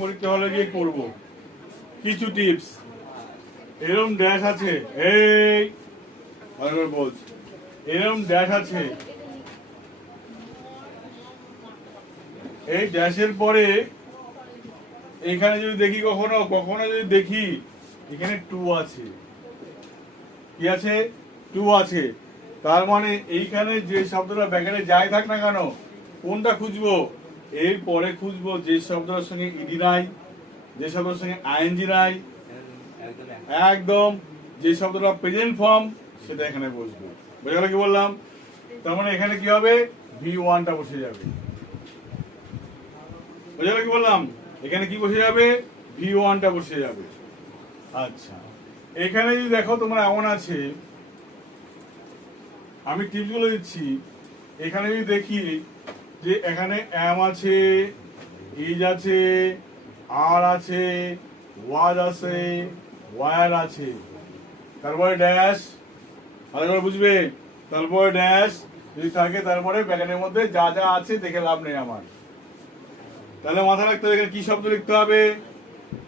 পরীক্ষা হলে গিয়ে করবো। কিছু টিপস এরকম ড্যাশ আছে, এই বলছি এরকম ড্যাশ আছে, এই ড্যাশের পরে এখানে যদি দেখি কখনো কখনো যদি দেখি এখানে টু আছে, কি আছে? টু আছে। তার মানে এইখানে যে শব্দটা ব্যাকেটে যাই থাক না কেন, কোনটা খুঁজবো? এর পরে খুঁজবো যে শব্দটার সঙ্গে ইডি নাই, যে শব্দের সঙ্গে আইএনজি নাই, একদম যে শব্দটা প্রেজেন্ট ফর্ম সেটা এখানে বসবে। বোঝা গেল কি বললাম? তার মানে এখানে কি হবে? V1টা বসে যাবে। বোঝা গেল কি বললাম? এখানে কি বসে যাবে? V1টা বসে যাবে। আচ্ছা, এখানে যদি দেখো তোমরা এমন আছে, আমি টিপস গুলো দিচ্ছি। এখানে যদি দেখি যে এখানে এম আছে, ইজ আছে, আর আছে, ওয়াজ আছে, ওয়ার আছে, তারপরে ড্যাশ, ভালো বুঝবে, তারপরে ড্যাশ যদি থাকে, তারপরে ব্যাকেটের মধ্যে যা যা আছে দেখে লাভ নেই আমার। তাহলে মাথায় রাখতে হবে এখানে কি শব্দ লিখতে হবে।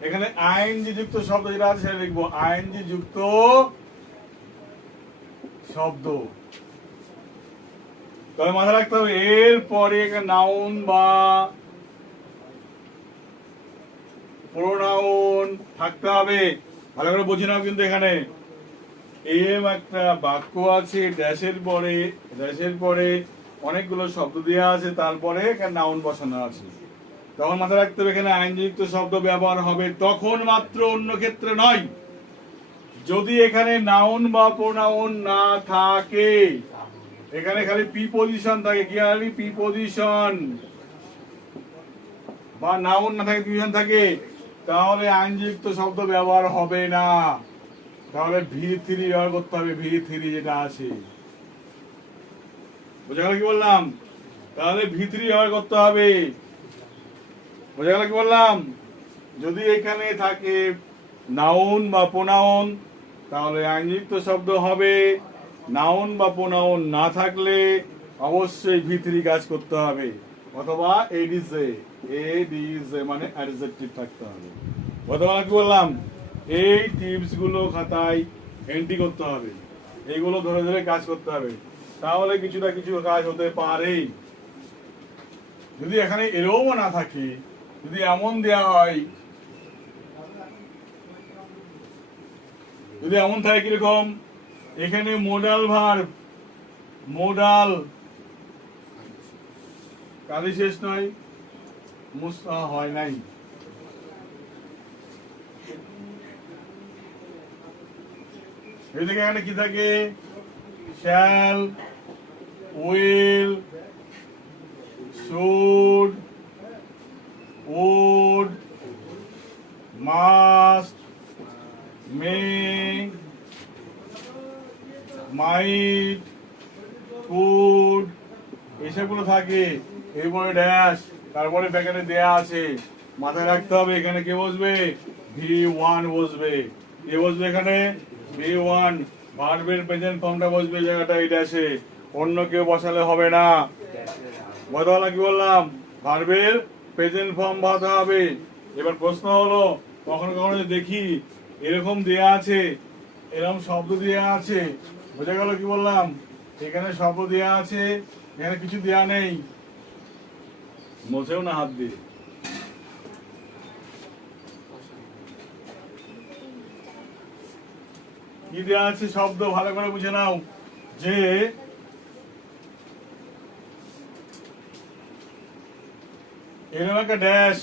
এখানে আইএনজি যুক্ত শব্দ যেটা আছে সেটা লিখবো, আইএনজি যুক্ত শব্দ। তবে মাথায় রাখতে হবে এর পরে নাউন বা প্রোনাউন থাকতে হবে। ভালো করে বুঝে নাও কিন্তু এখানে এম একটা বাক্য আছে, ড্যাশের পরে অনেকগুলো শব্দ দেওয়া আছে, তারপরে এখানে নাউন বসানো আছে। তখন মাথায় রাখতে হবে এখানে আইনযুক্ত শব্দ ব্যবহার হবে তখন মাত্র, অন্য ক্ষেত্রে নয়। যদি এখানে নাউন বা প্রোনাউন না থাকে, এখানে খালি প্রিপজিশন থাকে, কি খালি প্রিপজিশন বা নাউন না থাকে, প্রিপজিশন থাকে, তাহলে আইনযুক্ত শব্দ ব্যবহার হবে না। তাহলে V3 ব্যবহার করতে হবে, V3 যেটা আছে। বোঝা গেল কি বললাম? তাহলে V3 ব্যবহার করতে হবে। বোঝা গেল কি বললাম? যদি এখানে থাকে নাউন বা প্রোনাউন তাহলে আইনযুক্ত শব্দ হবে। নাউন বা প্রোনাউন না থাকলে অবশ্যই V3 কাজ করতে হবে, অথবা এডিজে মানে অ্যাডজেক্টিভ থাকতে হবে। অথবা কি বললাম? এই টিপস গুলো খাতায় এন্ট্রি করতে হবে, এইগুলো ধরে ধরে কাজ করতে হবে, তাহলে কিছুটা কিছু কাজ হতে পারে। যদি এখানে এরকমও না থাকে, যদি এমন দেয়া হয়, যদি এমন থাকে কিরকম, এখানে মোডাল ভার্ব, মোডাল কাজে শেষ নয়, হয় নাই, এদিকে এখানে কি থাকে? Shall, will, should, would, must, may, might, could, এসবগুলো থাকে। এরপরে ড্যাশ, তারপরে ব্যাকেটে দেয়া আছে। মাথায় রাখতে হবে এখানে কে বসবে? V1 বসবে। কে বসবে এখানে? V1। ভার্বের প্রেজেন্ট ফর্মটা বসবে জায়গাটা এই ড্যাশে, অন্য কেউ বসালে হবে না। বদলা কি বললাম? ভার্বের প্রেজেন্ট ফর্ম বসাতে হবে। এবার প্রশ্ন হলো, কখনো কখনো দেখি এরকম দেয়া আছে, এরকম শব্দ দেয়া আছে, বোঝা গেল কি বললাম? এখানে শব্দ দেয়া আছে, এখানে কিছু দেয়া নেই, মোছেও না হাত দিয়ে। কি দেয়া আছে শব্দ ভালো করে বুঝে নাও, যে এরকম একটা ড্যাশ,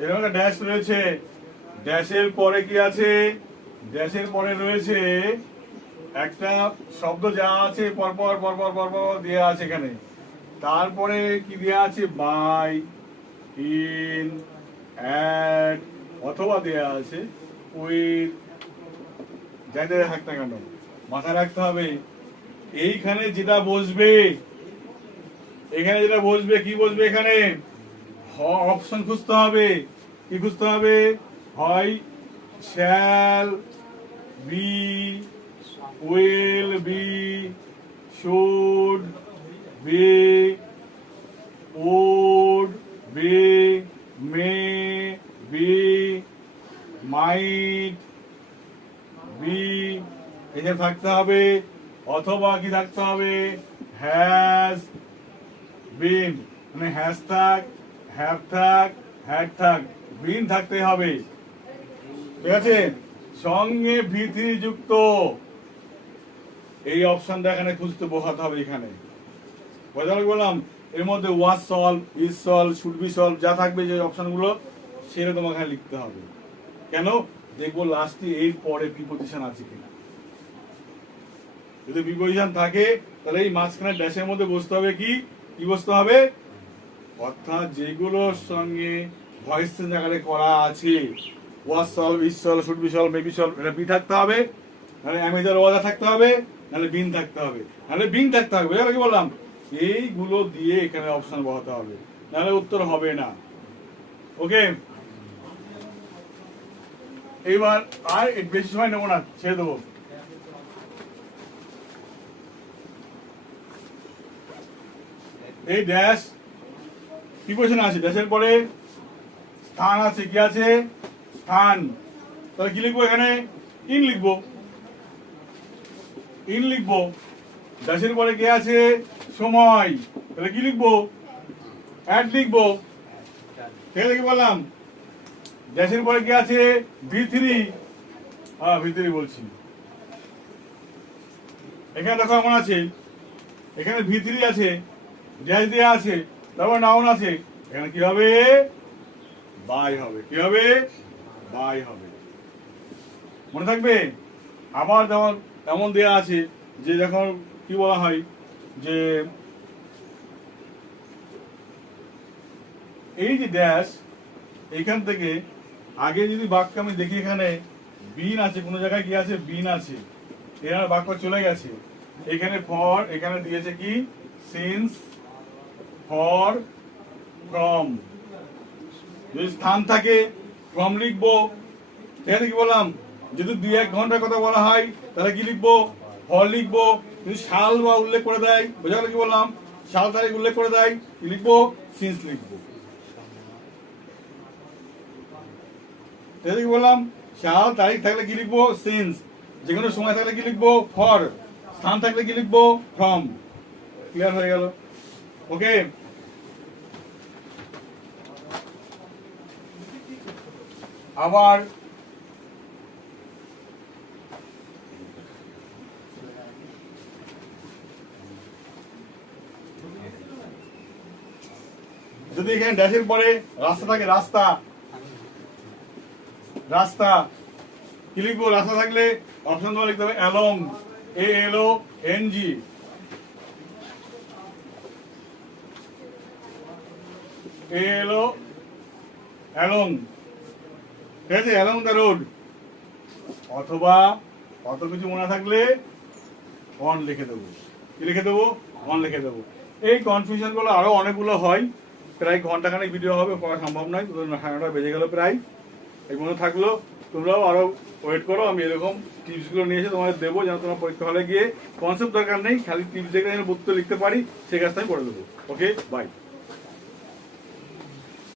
এরকম একটা ড্যাশ রয়েছে, ড্যাশের পরে কি আছে? ড্যাশের পরে রয়েছে একটা শব্দ যা আছে পরপর পরপর পরপর দেওয়া আছে এখানে। তারপরে কি দেওয়া আছে? বাই, ইন, অ্যাড, অথবা দেওয়া আছে উইথ, যাই থাক না কেন মাথায় রাখতে হবে এইখানে যেটা বসবে, এখানে যেটা বসবে, কি বসবে এখানে? অপশন খুঁজতে হবে। কি খুঁজতে হবে? হয় shall be, will be, should be, would থাকতে হবে, অথবা কি থাকতে হবে, হ্যাজ বিন, মানে হ্যাজ থাক, হ্যাভ থাক, হ্যাড থাক, বিন থাকতে হবে। ঠিক আছে, সঙ্গে ভিত্তি যুক্ত এই অপশনটা এখানে খুঁজতে বসাতে হবে। এখানে বললাম এর মধ্যে was solve, is solve, should be solve যা থাকবে যে অপশনগুলো সেটা তোমাকে এখানে লিখতে হবে। কেন? দেখবো লাস্টে এর পরে প্রিপোজিশন আছে কিনা। যদি প্রিপোজিশন থাকে তাহলে এই মাঝখানে ড্যাশের মধ্যে বসতে হবে কি বসতে হবে, অর্থাৎ যেগুলোর সঙ্গে ভয়েস চেঞ্জ আকারে করা আছে, was solve, is solve, should be solve, maybe solve, এটা বি থাকতে হবে, নাহলে অ্যামেজার ওয়াজা থাকতে হবে, নাহলে বিন থাকতে হবে, নাহলে বিন থাকতে হবে। বুঝা কি বললাম? এইগুলো দিয়ে এখানে অপশন বসাতে হবে, নাহলে উত্তর হবে না। ওকে, এইবার আর বেশি সময় নেবো না, ছেড়ে দেবো। এই ড্যাশ প্রিপোজিশন আছে, ড্যাশের পরে স্থান আছে, কি আছে? স্থান। তাহলে কি লিখবো এখানে? ইন লিখবো, ইন লিখবো। ড্যাশের পরে কি আছে? সময়। তাহলে কি লিখবো? অ্যাট লিখবো। ঠিক আছে, কি বললাম? ড্যাশের পরে কি আছে? ভি3, হ্যাঁ ভি3 বলছি। এখানে দেখো এমন আছে, এখানে ভি3 আছে, ড্যাশ দেওয়া আছে, তারপর নাউন আছে, এখানে কি হবে? বাই হবে। কি হবে? বাই হবে। মনে থাকবে? আবার যেমন এমন দেওয়া আছে যে যখন কি বলা হয় যে এই যে ড্যাশ, এইখান থেকে আগে যদি বাক্য আমি দেখি এখানে বিন আছে, কোনো জায়গায় কি আছে? বিন আছে, এখানে বাক্য চলে গেছে, এখানে ফর, এখানে দিয়েছে কি? Since, for, from. যদি স্থান থাকে ফ্রম লিখবো। ঠিক আছে, কি বললাম? যদি 2-1 ঘন্টার কথা বলা হয় তাহলে কি লিখবো? ফর লিখবো। যদি সাল বা উল্লেখ করে দেয়, বোঝা গেল কি বললাম? সাল তারিখ উল্লেখ করে দেয়, কি লিখবো? সিন্স লিখবো। ঠিক আছে, কি বললাম? সাল তারিখ থাকলে কি লিখবো? সিন্স। যে কোনো সময় থাকলে কি লিখবো? ফর। স্থান থাকলে কি লিখবো? ফ্রম। ক্লিয়ার হয়ে গেল? ওকে, আবার যদি এখানে ড্যাশের পরে রাস্তা থাকে, রাস্তা, রাস্তা কি লিখবো? রাস্তা থাকলে অপশন তোমার লিখতে হবে অ্যালং, ALONG। অ্যালং, ঠিক আছে, অ্যালং দ্য রোড। অথবা অত কিছু মনে থাকলে অন লিখে দেবো। কি লিখে দেবো? অন লিখে দেবো। এই কনফিউশন গুলো আরো অনেকগুলো হয়, প্রায় ঘন্টাখানেক ভিডিও হবে, করা সম্ভব নয়, 9:30 বেজে গেল প্রায়। এই মনে থাকলো, তোমরাও আরো ওয়েট করো, আমি এরকম টিপস গুলো নিয়ে এসে তোমাদের দেবো, যেন তোমার পরীক্ষা হলে গিয়ে কনসেপ্ট দরকার নেই, খালি টিপস দেখে উত্তর লিখতে পারি, সেই কাজটা আমি করে দেবো। ওকে, বাই।